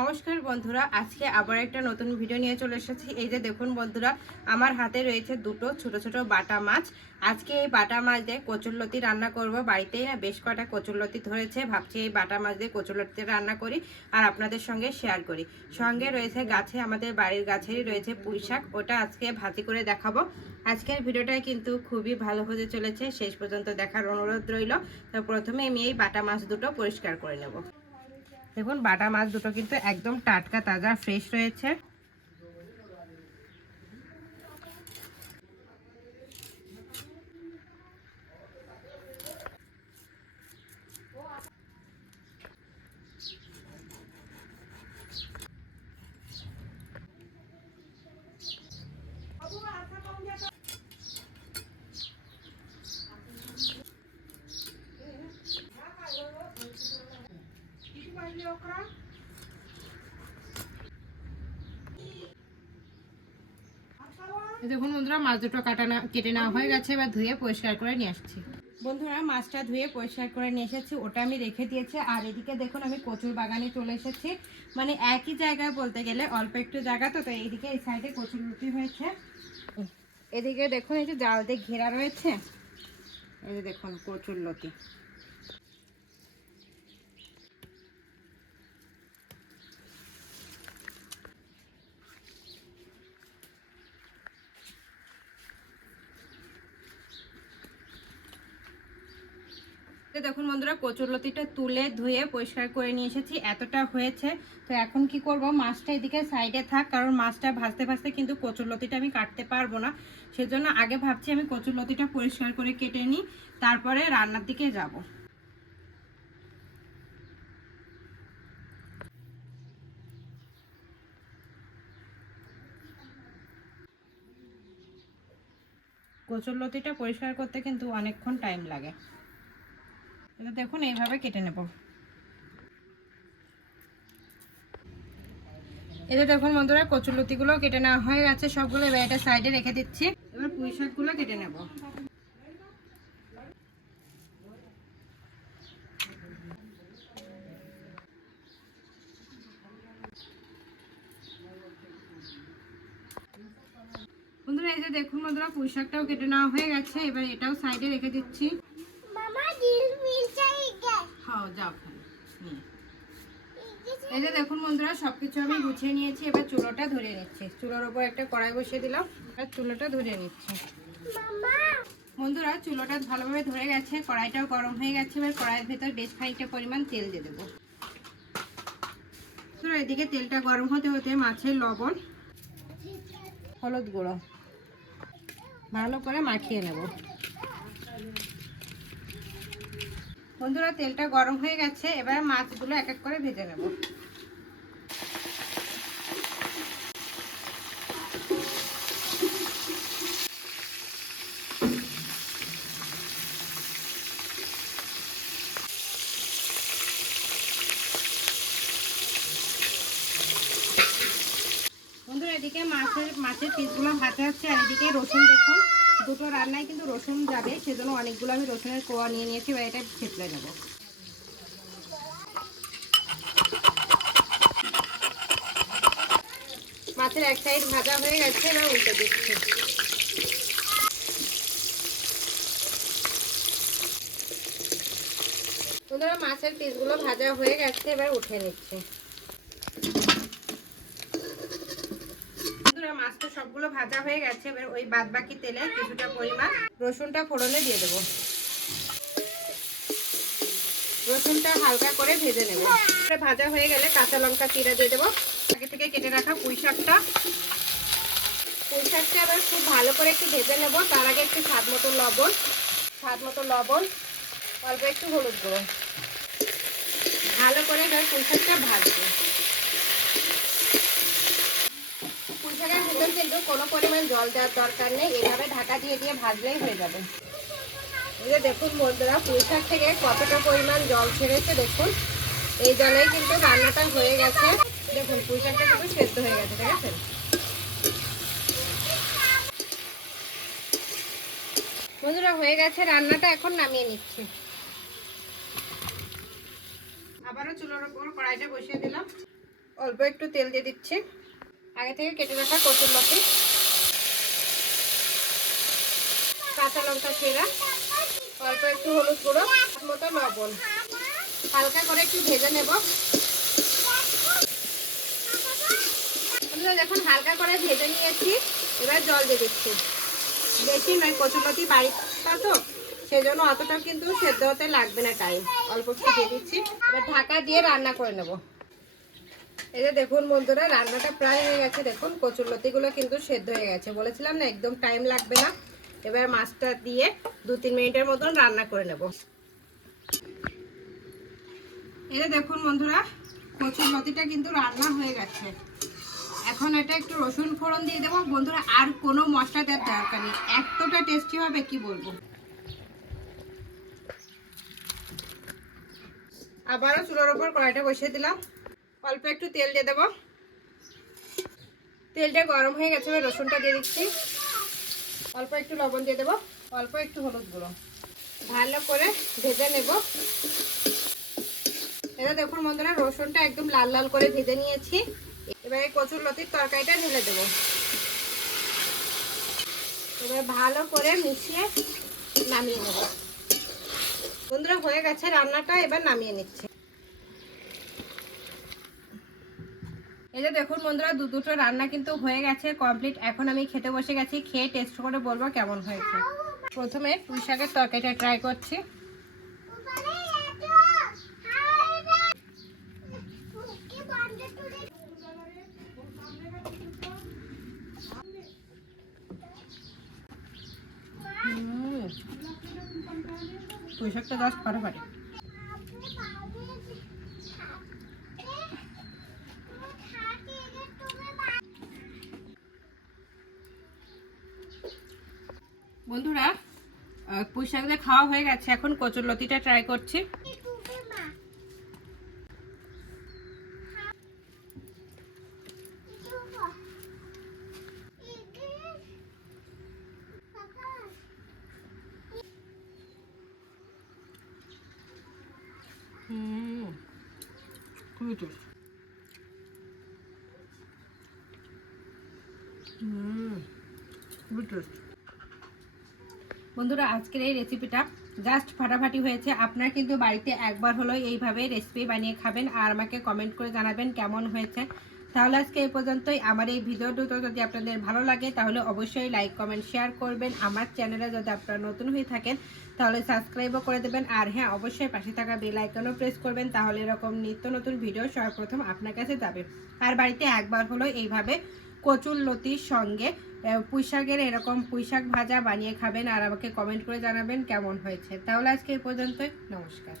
নমস্কার বন্ধুরা, আজকে আবার একটা নতুন ভিডিও নিয়ে চলে এসেছি। এই যে দেখুন বন্ধুরা, আমার হাতে রয়েছে দুটো ছোট ছোট বাটা মাছ। আজকে এই বাটা মাছ দিয়ে কচুরলতি রান্না করব। বাড়িতেই না বেশ কটা কচুরলতি ধরেছে, ভাবছি এই বাটা মাছ দিয়ে কচুরলতি রান্না করি আর আপনাদের সঙ্গে শেয়ার করি। সঙ্গে রয়েছে গাছে, আমাদের বাড়ির গাছেরই রয়েছে পুঁই শাক, ওটা আজকে ভাজি করে দেখাবো। আজকের ভিডিওটা কিন্তু খুবই ভালো হতে চলেছে, শেষ পর্যন্ত দেখার অনুরোধ রইল। তো প্রথমে আমি এই বাটা মাছ দুটো পরিষ্কার করে নেব। দেখুন বাটা মাছ দুটো কিন্তু একদম টাটকা তাজা ফ্রেশ রয়েছে। দেখুন বন্ধুরা, মাছ দুটো কেটে নেওয়া হয়ে গেছে, এবার ধুয়ে পরিষ্কার করে নিয়ে আসছি। বন্ধুরা, মাছটা ধুয়ে পরিষ্কার করে নিয়ে এসেছি, ওটা আমি রেখে দিয়েছি। আর এদিকে দেখুন আমি কচুর বাগানে চলে এসেছি, মানে একই জায়গায় বলতে গেলে অল্প একটু জায়গা, তো এইদিকে এই সাইডে কচুর লতি হয়েছে। এদিকে দেখুন এই যে জাল দিয়ে ঘেরা রয়েছে, এই যে দেখুন কচুর লতি। দেখুন বন্ধুরা, কচুরলতিটা তুলে ধুয়ে পরিষ্কার করে নিয়ে এসেছি, এতটা হয়েছে। তো এখন কি করব, মাছটা এদিকে সাইডে থাক, কারণ মাছটা ভাজতে ভাজতে কিন্তু কচুরলতিটা আমি কাটতে পারবো না। সেজন্য আগে ভাবছি আমি কচুরলতিটা পরিষ্কার করে কেটে নিই, তারপরে রান্নার দিকে যাব। কচুরলতিটা পরিষ্কার করতে কিন্তু অনেকক্ষণ টাইম লাগে। এটা দেখুন এইভাবে কেটে নেব। এটা দেখুন বন্ধুরা, কচুরলতিগুলো কেটে নেওয়া হয়ে গেছে সবগুলো, এবার এটা সাইডে রেখে দিচ্ছি। এবার পুঁই শাকগুলো কেটে নেব। বন্ধুরা, এই যে দেখুন বন্ধুরা, পুঁই শাকটাও কেটে নেওয়া হয়ে গেছে, এবার এটাও সাইডে রেখে দিচ্ছি। হ্যাঁ যাও। এই যে দেখুন বন্ধুরা, সবকিছু আমি গুছিয়ে নিয়েছি, এবার চুলোটা ধরিয়ে নিচ্ছি। চুলোর ওপর একটা কড়াই বসিয়ে দিলাম, আর চুলোটা ধরিয়ে নিচ্ছি। বন্ধুরা, চুলোটা ভালোভাবে ধরে গেছে, কড়াইটাও গরম হয়ে গেছে। এবার কড়াইয়ের ভেতর বেশ খানিকটা পরিমাণ তেল দিয়ে দেবো। এদিকে তেলটা গরম হতে হতে মাছের লবণ, হলুদ গুঁড়ো ভালো করে মাখিয়ে নেব। বন্ধুরা, তেলটা গরম হয়ে গেছে, এবার মাছগুলো এক এক করে ভেজে নেব। বন্ধুরা, এদিকে মাছের পিসগুলো ভাজা হচ্ছে, আর এদিকে রসুন দেখুন, দুটো রান্নায় কিন্তু রসুন যাবে, সেজন্য অনেকগুলো আমি রসুনের কোয়া নিয়ে নিয়েছি, এবার এটা থেতলে নেব। মাছের এক সাইড ভাজা হয়ে গেছে, এবার উল্টে দিচ্ছি। বন্ধুরা, মাছের পিসগুলো ভাজা হয়ে গেছে, এবার উঠে নিচ্ছি। বন্ধুরা, মাছটা সবগুলো ভাজা হয়ে গেছে, এবার ওই বাদ বাকি তেলে কিছুটা পরিমাণ রসুনটা ফোড়নে দিয়ে দেবো। রসুনটা হালকা করে ভেজে নেব। ভাজা হয়ে গেলে কাঁচা লঙ্কা চিড়ে দিয়ে দেবো। আগে থেকে কেটে রাখা পুঁই শাকটা এবার খুব ভালো করে একটু ভেজে নেব। তার আগে একটু স্বাদ মতো লবণ, অল্প একটু হলুদ গুঁড়ো ভালো করে এবার পুঁই শাকটা ভাজবো। পুঁই শাকের ভিতর কিন্তু কোনো পরিমাণ জল দেওয়ার দরকার নেই, এভাবে ঢাকা দিয়ে দিয়ে ভাজলেই হয়ে যাবে। এই যে দেখুন বন্ধুরা, পুঁই শাক থেকে কতটা পরিমাণ জল ছেড়েছে দেখুন। এই জলেই কিন্তু রান্নাটা হয়ে গেছে। দেখুন পুঁই শাকটা কিন্তু সেদ্ধ হয়ে গেছে, ঠিক আছে। বন্ধুরা, হয়ে গেছে রান্নাটা, এখন নামিয়ে নিচ্ছি। আবারও চুলোর উপর কড়াইটা বসিয়ে দিলাম। অল্প একটু তেল দিয়ে দিচ্ছি, আগে থেকে কেটে রাখা কচুরলতি, কাঁচা লঙ্কা ছেঁড়া, অল্প একটু হলুদ গুঁড়ো, মতো লবণ, হালকা করে একটু ভেজে নেব। দেখুন হালকা করে ভেজে নিয়েছি, এবার জল দিয়ে দিচ্ছি। বেশি নয়, কচুরলতি বাড়িটা তো সেজন্য অতটা কিন্তু সেদ্ধ হতে লাগবে না টাইম, অল্প একটু দিয়ে দিচ্ছি। এবার ঢাকা দিয়ে রান্না করে নেব। এই যে দেখুন বন্ধুরা, রান্নাটা প্রায় হয়ে গেছে। দেখুন কচুরলতিগুলো কিন্তু সেদ্ধ হয়ে গেছে, বলেছিলাম না একদম টাইম লাগবে না। এবার মাছটা দিয়ে 2-3 মিনিটের মতন রান্না করে নেব। এই যে দেখুন বন্ধুরা, কচুরলতিটা কিন্তু রান্না হয়ে গেছে। এখন এটা একটু রসুন ফোড়ন দিয়ে দেবো বন্ধুরা, আর কোনো মশলা দেওয়ার দরকার নেই, এতটা টেস্টি হবে কি বলবো। আবারও চুলার উপর কড়াইটা বসিয়ে দিলাম, অল্প একটু তেল দিয়ে দেবো। তেলটা গরম হয়ে গেছে, এবার রসুনটা দিয়ে দিচ্ছি, অল্প একটু লবণ দিয়ে দেবো, অল্প একটু হলুদ গুঁড়ো, ভালো করে ভেজে নেব। এটা দেখুন বন্ধুরা, রসুনটা একদম লাল লাল করে ভেজে নিয়েছি। এবার এই কচুরলতির তরকারিটা ঢেলে দেবো, এবার ভালো করে মিশিয়ে নামিয়ে নেব। বন্ধুরা হয়ে গেছে রান্নাটা, এবার নামিয়ে নিচ্ছে। এই যে দেখুন বন্ধুরা, দুটো রান্না কিন্তু হয়ে গেছে কমপ্লিট। এখন আমি খেতে বসে গেছি, খেয়ে টেস্ট করে বলবো কেমন হয়েছে। প্রথমে পুঁই শাকের তরকারিটা ট্রাই করছি। পুঁই শাকটা জাস্ট ফাটাফাটি। বন্ধুরা পুঁই শাক দিয়ে খাওয়া হয়ে গেছে, এখন কচুরলতিটা ট্রাই করছি। খুবই টেস্ট। খুবই টেস্ট। বন্ধুরা আজকের এই রেসিপিটা জাস্ট ফাটাফাটি হয়েছে। আপনারা কিন্তু বাড়িতে একবার হলো এইভাবে রেসিপি বানিয়ে খাবেন আর আমাকে কমেন্ট করে জানাবেন কেমন হয়েছে। তাহলে আজকে এই পর্যন্তই। আমার এই ভিডিও দুটো যদি আপনাদের ভালো লাগে তাহলে অবশ্যই লাইক কমেন্ট শেয়ার করবেন। আমার চ্যানেলে যদি আপনারা নতুন হয়ে থাকেন তাহলে সাবস্ক্রাইবও করে দেবেন। আর হ্যাঁ, অবশ্যই পাশে থাকা বেল আইকনও প্রেস করবেন, তাহলে এরকম নিত্য নতুন ভিডিও সর্বপ্রথম আপনার কাছে যাবে। আর বাড়িতে একবার হলো এইভাবে কচুরলতির সঙ্গে পুঁইশাকের এরকম পুঁইশাক ভাজা বানিয়ে খাবেন আর আমাকে কমেন্ট করে জানাবেন কেমন হয়েছে। তাহলে আজকে এই পর্যন্তই, নমস্কার।